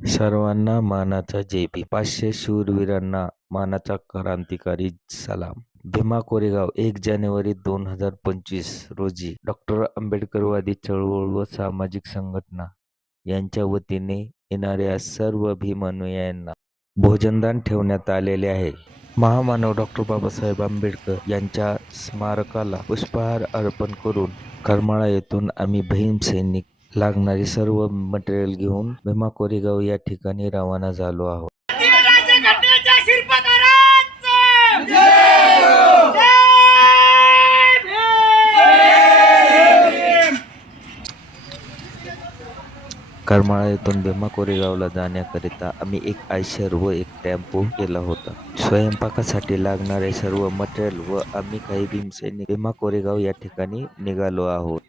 सर्वांना मानाचा जयभीम. 500 शूरवीरांना मानाचा क्रांतिकारी सलाम. भीमा कोरेगाव 1 जानेवारी 2025 रोजी डॉ. आंबेडकरवादी चळवळ व सामाजिक संघटना यांच्या वतीने येणाऱ्या सर्व भीम अनुयायांना भोजनदान ठेवण्यात आलेले आहे. महामानव डॉ. बाबासाहेब आंबेडकर यांच्या स्मारकाला पुष्पहार अर्पण करून करमाळा येथून आम्ही भीम सैनिक लागणारे सर्व मटेरियल घेऊन भीमा कोरेगाव या ठिकाणी रवाना झालो आहोत. करमाळा येथून भीमा कोरेगावला जाण्याकरिता आम्ही एक आयशर व एक टेम्पो केला होता. स्वयंपाकासाठी लागणारे सर्व मटेरियल व आम्ही काही भीमसैनिक भीमा कोरेगाव या ठिकाणी निघालो आहोत.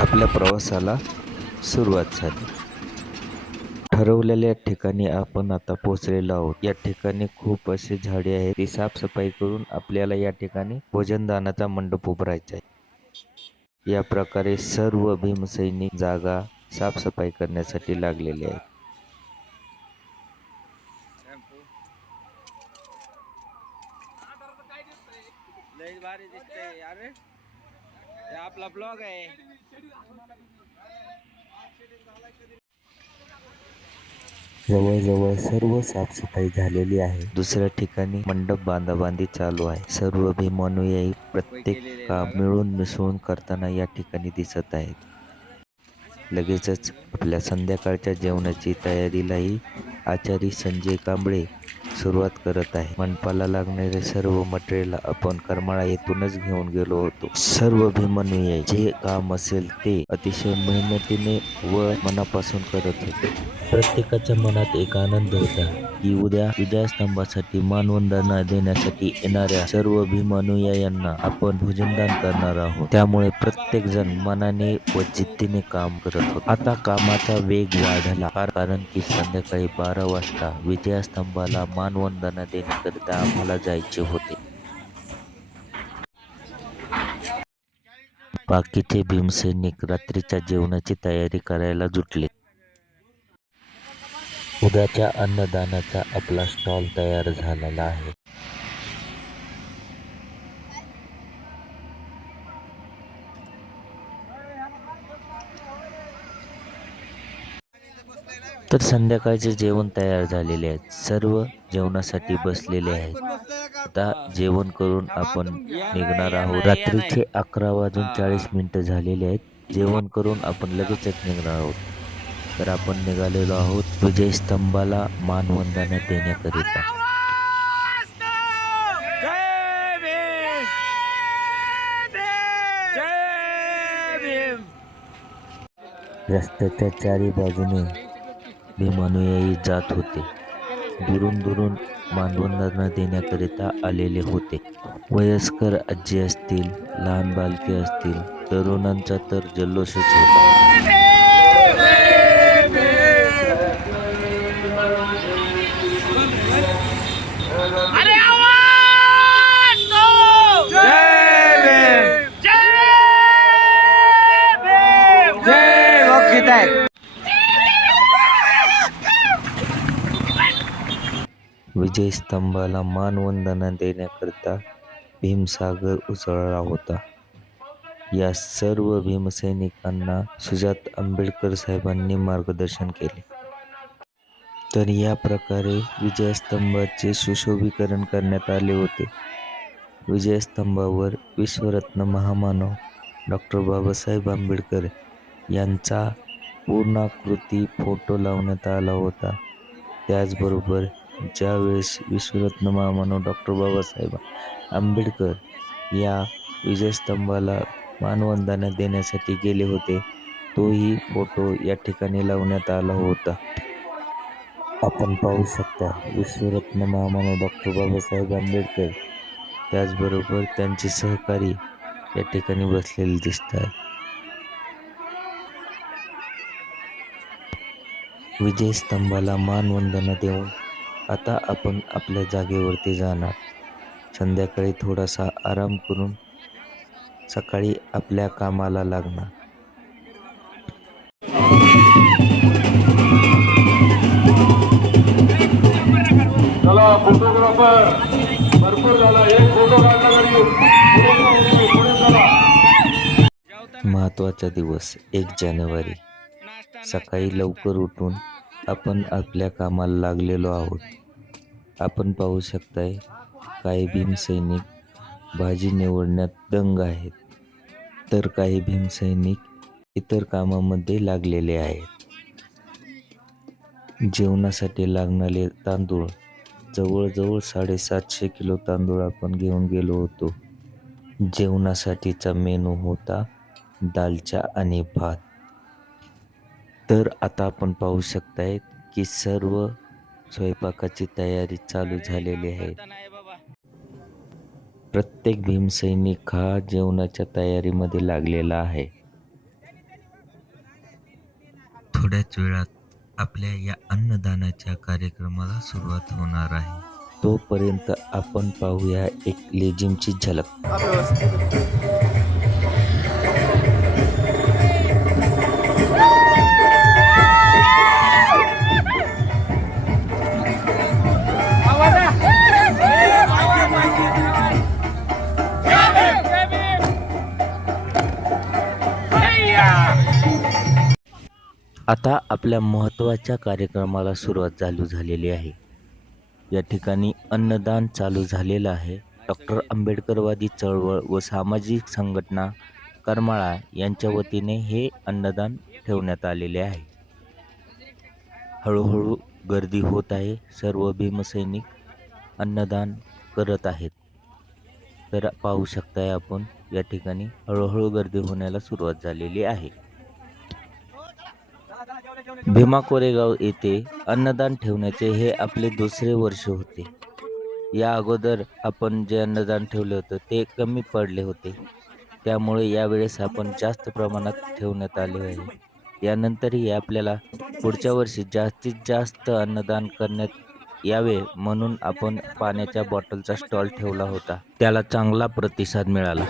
आपल्या प्रवासाला सुरुवात झाली. ठरवलेल्या ठिकाणी आपण आता पोहोचलेलो आहोत. या ठिकाणी खूप असे झाडे आहेत. ती साफसफाई करून आपल्याला या ठिकाणी भोजनदानाचा मंडप उभारायचा आहे. या प्रकारे सर्व भीमसैनिक जागा साफसफाई करण्यासाठी लागलेले आहेत. आपला ब्लॉग आहे. जवळजवळ सर्व साफसफाई झालेली आहे. दुसऱ्या ठिकाणी मंडप बांधाबांधी चालू आहे. सर्व भीम अनुयायी प्रत्येक काम मिळून मिसळून करताना या ठिकाणी दिसत आहेत. लगेचच आपल्या संध्याकाळच्या जेवणाची तयारीलाही आचारी संजय कांबळे सुरुवात करत आहे. मंडपाला लागणारे सर्व मटेरियल आपण करमाळा येथूनच घेऊन गेलो होतो. सर्व भीमानुयायी जे काम असेल ते अतिशय मेहनतीने व मनापासून करत होते. प्रत्येकाच्या मनात एक आनंद होता की उद्या विजयस्तंभासाठी मानवंदना देण्यासाठी येणाऱ्या सर्व भीमानुयायांना आपण भोजनदान करणार आहोत. त्यामुळे प्रत्येक जण मनाने व जिद्दीने काम करत होते. आता कामाचा वेग वाढला कारण की संध्याकाळी 12 वाजता विजयस्तंभाला मानवंदना देण्याकरिता आम्हाला जायचे होते. बाकीचे भीमसैनिक रात्रीच्या जेवणाची तयारी करायला जुटले. उद्याच्या अन्नदानाचा आपला स्टॉल तयार झालेला आहे. तर संध्याकाळचे जेवण तयार झालेले आहेत. सर्व जेवणासाठी बसलेले आहेत. आता जेवण करून आपण निघणार आहोत. रात्रीचे 11:40 झालेले आहेत. जेवण करून आपण लगेचच निघणार आहोत. तर आपण निघालेलो आहोत विजयस्तंभाला मानवंदना देण्याकरिता. रस्त्याच्या चारी बाजूने भीमानुयायी जात होते. दुरून दुरून मानवंदना देण्याकरिता आलेले होते. वयस्कर आजी असतील, लहान बालके असतील, तरुणांचा तर जल्लोषच होता. विजयस्तंभाला मानवंदना देण्याकरिता भीमसागर उसळला होता. या सर्व भीमसैनिकांना सुजात आंबेडकर साहेबांनी मार्गदर्शन केले. तर या प्रकारे विजयस्तंभाचे सुशोभीकरण करण्यात आले होते. विजयस्तंभावर विश्वरत्न महामानव डॉ. बाबासाहेब आंबेडकर यांचा पूर्णाकृती फोटो लावण्यात आला होता. त्याचबरोबर ज्यावेळेस विश्वरत्न महामानव डॉ. बाबासाहेब आंबेडकर या विजयस्तंभाला मानवंदना देण्यासाठी गेले होते, तोही फोटो या ठिकाणी लावण्यात आला होता. आपण पाहू शकता विश्वरत्न महामानव डॉ. बाबासाहेब आंबेडकर त्याचबरोबर त्यांचे सहकारी या ठिकाणी बसलेले दिसतात. विजयस्तंभाला मानवंदना देऊन आता आपण आपल्या जागेवरती जाणार. संध्याकाळी थोडासा आराम करून सकाळी आपल्या कामाला लागणार. चला फोटोग्राफर भरपूर झाला, एक फोटो काढला तरी पुढे चला. महत्त्वाचा दिवस 1 जानेवारी. सकाळी लवकर उठून आपण आपल्या कामाला लागलेलो आहोत. आपण पाहू शकताय काही भीमसैनिक भाजी निवडण्यात दंग आहेत, तर काही भीमसैनिक इतर कामामध्ये लागलेले आहेत. जेवणासाठी लागणारे तांदूळ जवळजवळ 750 किलो तांदूळ आपण घेऊन गेलो होतो. जेवणासाठीचा मेनू होता दालचा आणि भात. तर आता आपण पाहू शकताय की सर्व स्वयंपाकाची तयारी चालू झालेली आहे. प्रत्येक भीमसैनिक हा जेवणाच्या तयारीमध्ये लागलेला आहे. थोड्याच वेळात आपल्या या अन्नदानाच्या कार्यक्रमाला सुरुवात होणार आहे. तोपर्यंत आपण पाहूया एक लेझिमची झलक. आता आपल्या महत्त्वाच्या कार्यक्रमाला सुरुवात झालेली आहे. या ठिकाणी अन्नदान चालू झालेलं आहे. डॉक्टर आंबेडकरवादी चळवळ व सामाजिक संघटना करमाळा यांच्या वतीने हे अन्नदान ठेवण्यात आलेले आहे. हळूहळू गर्दी होत आहे. सर्व भीमसैनिक अन्नदान करत आहेत. तर पाहू शकताय आपण या ठिकाणी हळूहळू गर्दी होण्याला सुरुवात झालेली आहे. भीमा कोरेगाव येथे अन्नदान ठेवण्याचे हे आपले दुसरे वर्ष होते. या अगोदर आपण जे अन्नदान ठेवले होते ते कमी पडले होते, त्यामुळे यावेळेस आपण जास्त प्रमाणात ठेवण्यात आले आहे. यानंतरही आपल्याला पुढच्या वर्षी जास्तीत जास्त अन्नदान करण्यात यावे म्हणून आपण पाण्याच्या बॉटलचा स्टॉल ठेवला होता. त्याला चांगला प्रतिसाद मिळाला.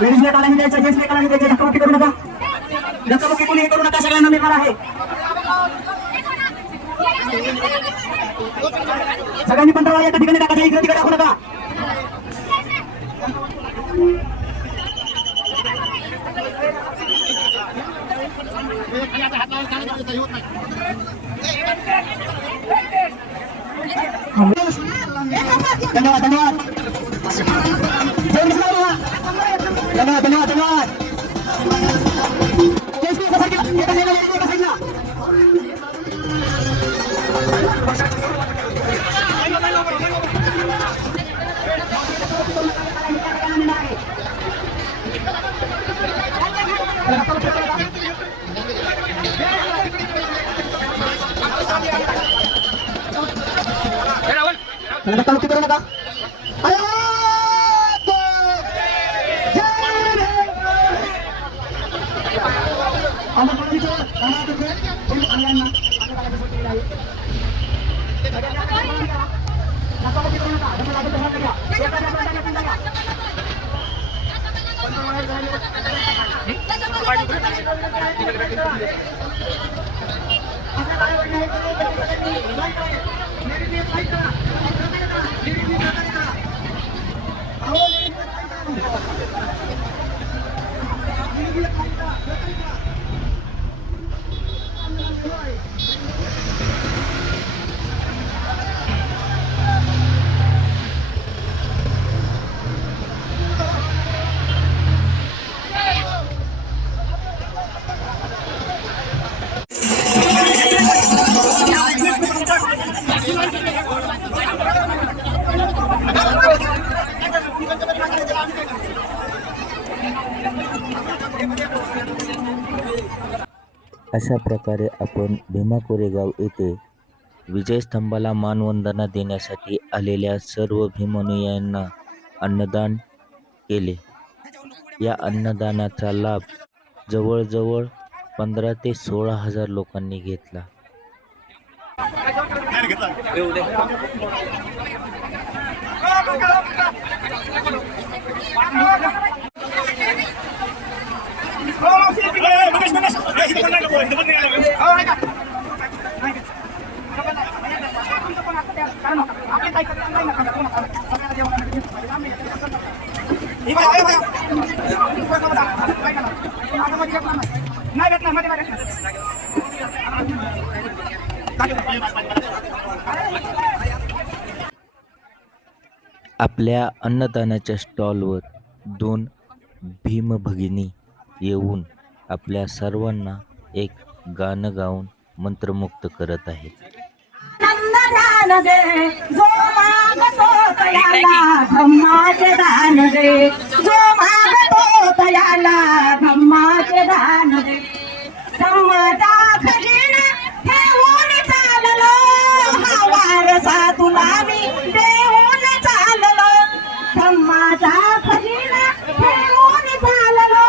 लेडीजला काढायला द्यायचं, जेंट्सला काढायला द्यायचं. धक्काबुक्की करू नका, धक्काबुक्की कोणी करू नका, सगळ्यांना मिळणार आहे. सगळ्यांनी पंधरा एका ठिकाणी टाकायचं, इकडे तिकडे टाकू नका. धन्यवाद धन्यवाद धन्यवाद धन्यवाद धन्यवाद. धक्काबुक्की करू नका. अशा प्रकारे आपण भीमा कोरेगाव येथे विजयस्तंभाला मानवंदना देण्यासाठी आलेल्या सर्व भीमानुयायांना अन्नदान केले. या अन्नदानाचा लाभ जवळजवळ 15 ते 16,000 लोकांनी घेतला. आपल्या अन्नदानाच्या स्टॉलवर 2 भीमभगिनी येऊन आपल्या सर्वांना एक गाणं गाऊन मंत्रमुग्ध करत आहेत. दान दे जो मागतो तयाला धम्माचे दान दे, जो मागतो तयाला धम्माचे दान दे. धम्माचा खजिना ठेवून चाललो, हा वारसा तुला मी देऊन चाललो. धम्माचा खजिना ठेवून चाललो,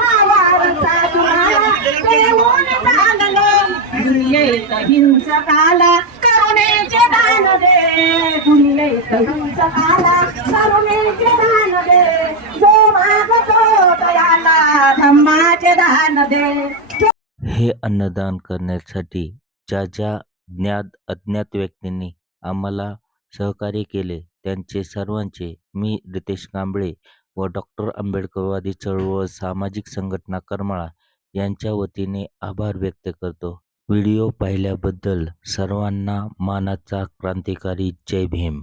हा वारसा तुला देऊन चाललो. दुनियेत हिंसकाला करुणेचे दान दे, दुनियेत हिंसकाला करुणेचे दान दे. जो मागतो तयाला धम्माचे दान दे. हे अन्नदान करण्यासाठी ज्या ज्ञात अज्ञात व्यक्तींनी आम्हाला सहकार्य केले त्यांचे सर्वांचे मी रितेश कांबळे व डॉक्टर आंबेडकरवादी चळवळ सामाजिक संघटना करमाळा यांच्या वतीने आभार व्यक्त करतो. व्हिडिओ पाहिल्याबद्दल सर्वांना मानाचा क्रांतिकारी जय भीम.